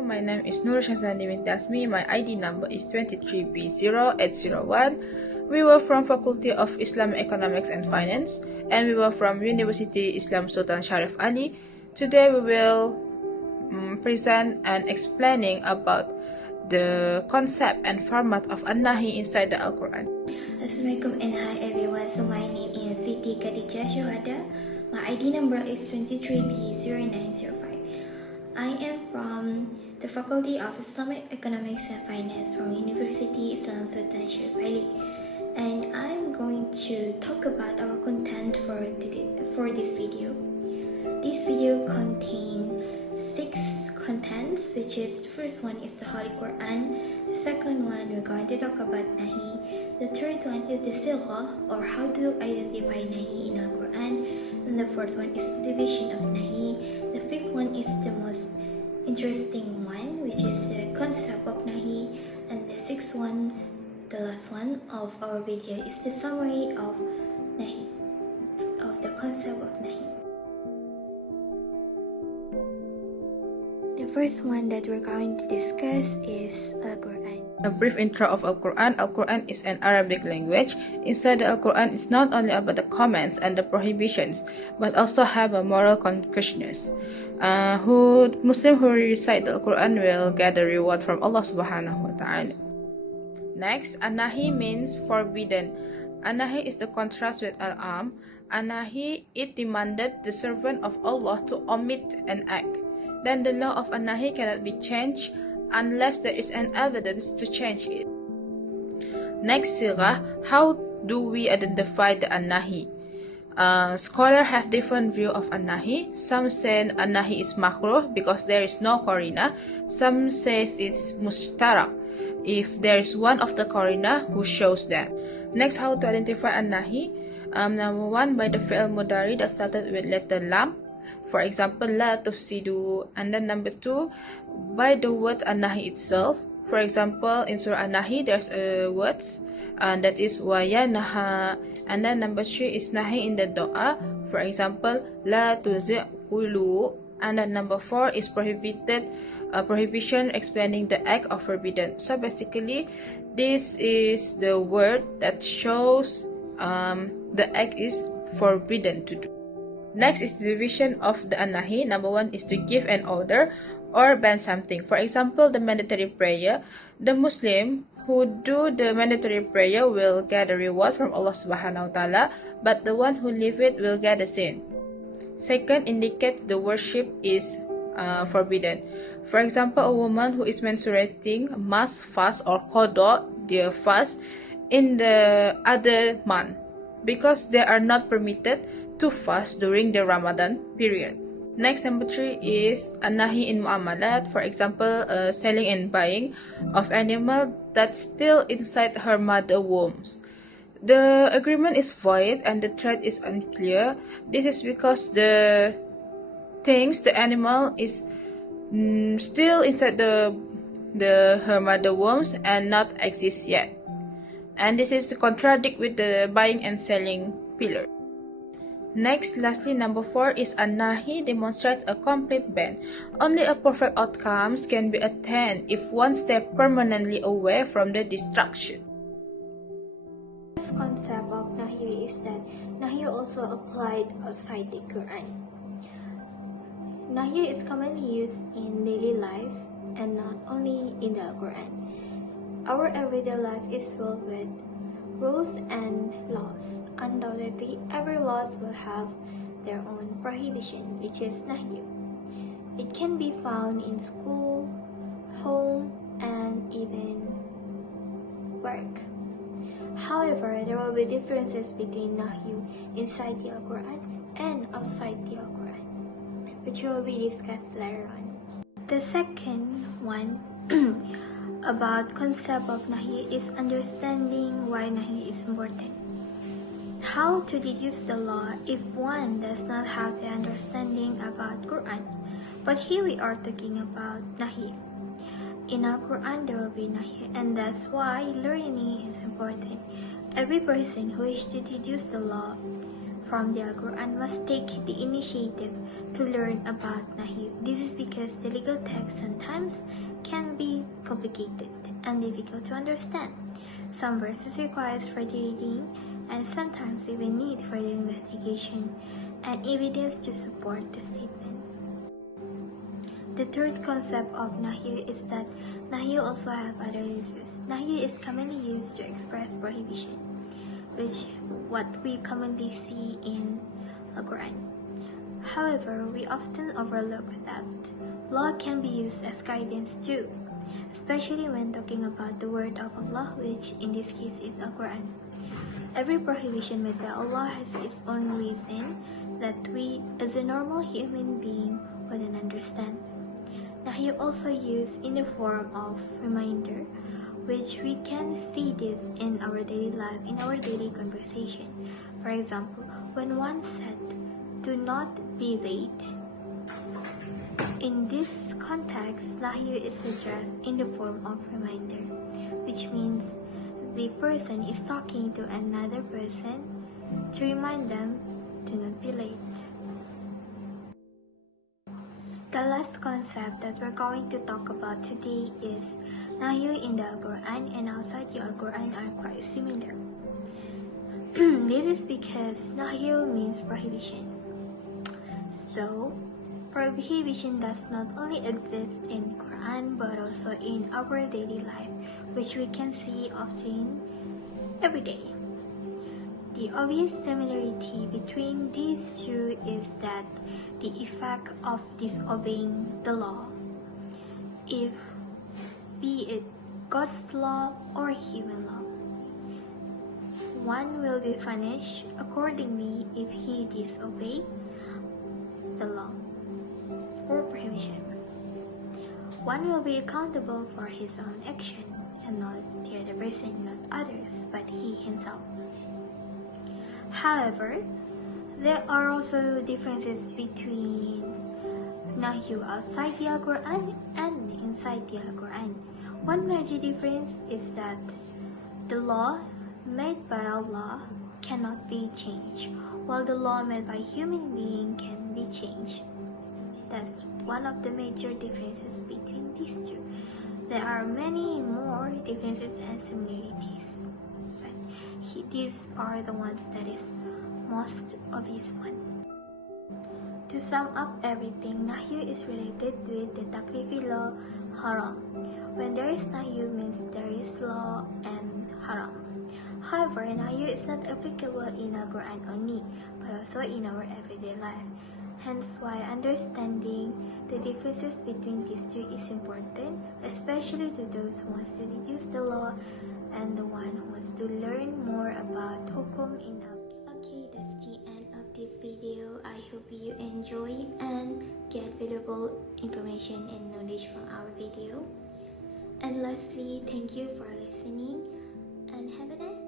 Assalamualaikum, my name is Nur Shazani Wintasmi, my ID number is 23B0801. We were from Faculty of Islamic Economics and Finance, and we were from University Islam Sultan Sharif Ali. Today we will present and explaining about the concept and format of Al-Nahy inside the Al-Qur'an. Assalamualaikum and hi everyone. So my name is Siti Khadijah Shuhada. My ID number is 23B0905. I am from the Faculty of Islamic Economics and Finance from University Islam Sultan Sharif Ali, and I'm going to talk about our content for this video. This video contains 6 contents, which is the first one is the Holy Quran, the second one we're going to talk about Nahy, the third one is the Silgha or how to identify Nahy in Al-Quran, and the fourth one is the division of Nahy, the fifth one is the most interesting one, which is the concept of Nahy, and the sixth one, the last one of our video, is the summary of Nahy, of the concept of Nahy. The first one that we're going to discuss is Al-Qur'an. A brief intro of Al-Qur'an. Al-Qur'an is an Arabic language. Inside the Al-Qur'an is not only about the commands and the prohibitions, but also have a moral conclusions. Muslim who recite the Al-Qur'an will get the reward from Allah subhanahu wa ta'ala. Next, Al-Nahy means forbidden. Al-Nahy is the contrast with Al-Am. Al-Nahy, it demanded the servant of Allah to omit an act. Then the law of Al-Nahy cannot be changed unless there is an evidence to change it. Next, Silgha. How do we identify the Al-Nahy? Scholars have different view of Al-Nahy. Some say Al-Nahy is makruh because there is no qarina. Some say it's mushtarak if there is one of the qarina who shows that. Next, how to identify Al-Nahy? Number 1, by the fi'l mudari that started with letter lam. For example, la tufsidu. And then number 2, by the word Al-Nahy itself. For example, in Surah Al-Nahy, there's words that is wa yanaha. And then number 3 is nahi in the dua. For example, la tuzi'ulu. And then number 4 is prohibited, prohibition explaining the act of forbidden. So basically, this is the word that shows the act is forbidden to do. Next is the division of the Al-Nahy. Number 1 is to give an order or ban something. For example, the mandatory prayer. The Muslim who do the mandatory prayer will get a reward from Allah subhanahu wa ta'ala, but the one who leave it will get a sin. Second, indicate the worship is forbidden. For example, a woman who is menstruating must fast or qada their fast in the other month because they are not permitted to fast during the Ramadan period. Next, number 3 is Al-Nahy in Mu'amalat. For example, selling and buying of animal that's still inside her mother wombs. The agreement is void and the threat is unclear. This is because the animal is still inside her mother wombs and not exist yet. And this is to contradict with the buying and selling pillar. Next, lastly, number 4 is Al-Nahy demonstrates a complete ban. Only a perfect outcomes can be attained if one step permanently away from the destruction. The concept of Nahy is that Nahy also applied outside the Quran. Nahy is commonly used in daily life and not only in the Quran. Our everyday life is filled with rules and laws. Undoubtedly, every law will have their own prohibition, which is Nahy. It can be found in school, home, and even work. However, there will be differences between Nahy inside the Al-Quran and outside the Al-Quran, which will be discussed later on. The second one about concept of Nahy is understanding why Nahy is important. How to deduce the law if one does not have the understanding about Quran. But here we are talking about Nahy. In Al-Quran there will be Nahy, and that's why learning is important. Every person who wishes to deduce the law from the Al-Quran must take the initiative to learn about Nahy. This is because the legal text on sometimes can be complicated and difficult to understand. Some verses require further reading and sometimes even need further investigation and evidence to support the statement. The third concept of Nahy is that Nahy also have other uses. Nahy is commonly used to express prohibition, which what we commonly see in Al-Qur'an. However, we often overlook that law can be used as guidance too, especially when talking about the word of Allah, which in this case is Al-Qur'an. Every prohibition made by Allah has its own reason that we as a normal human being wouldn't understand. Nahy also used in the form of reminder, which we can see this in our daily life, in our daily conversation. For example, when one said, "Do not be late," in this context, Nahy is addressed in the form of reminder, which means the person is talking to another person to remind them to not be late. The last concept that we're going to talk about today is Nahy in the Al-Qur'an and outside the Al-Qur'an are quite similar. This is because Nahy means prohibition. So, prohibition does not only exist in Quran but also in our daily life, which we can see often every day. The obvious similarity between these two is that the effect of disobeying the law, if be it God's law or human law, one will be punished accordingly if he disobey the law or prohibition. One will be accountable for his own action and not the other person, not others, but he himself. However, there are also differences between Nahy outside the Al-Qur'an and inside the Al-Qur'an. One major difference is that the law made by Allah cannot be changed, while the law made by human being can be changed. That's one of the major differences between these two. There are many more differences and similarities, but these are the ones that is most obvious one. To sum up everything, Nahy is related with the taklifi law haram. When there is Nahy means there is law and haram. However, Nahy is not applicable in Al-Qur'an only, but also in our everyday life. Hence why understanding the differences between these two is important, especially to those who wants to reduce the law and the one who wants to learn more about hukum in Al-Qur'an. Okay, that's the end of this video. I hope you enjoy and get valuable information and knowledge from our video. And lastly, thank you for listening and have a nice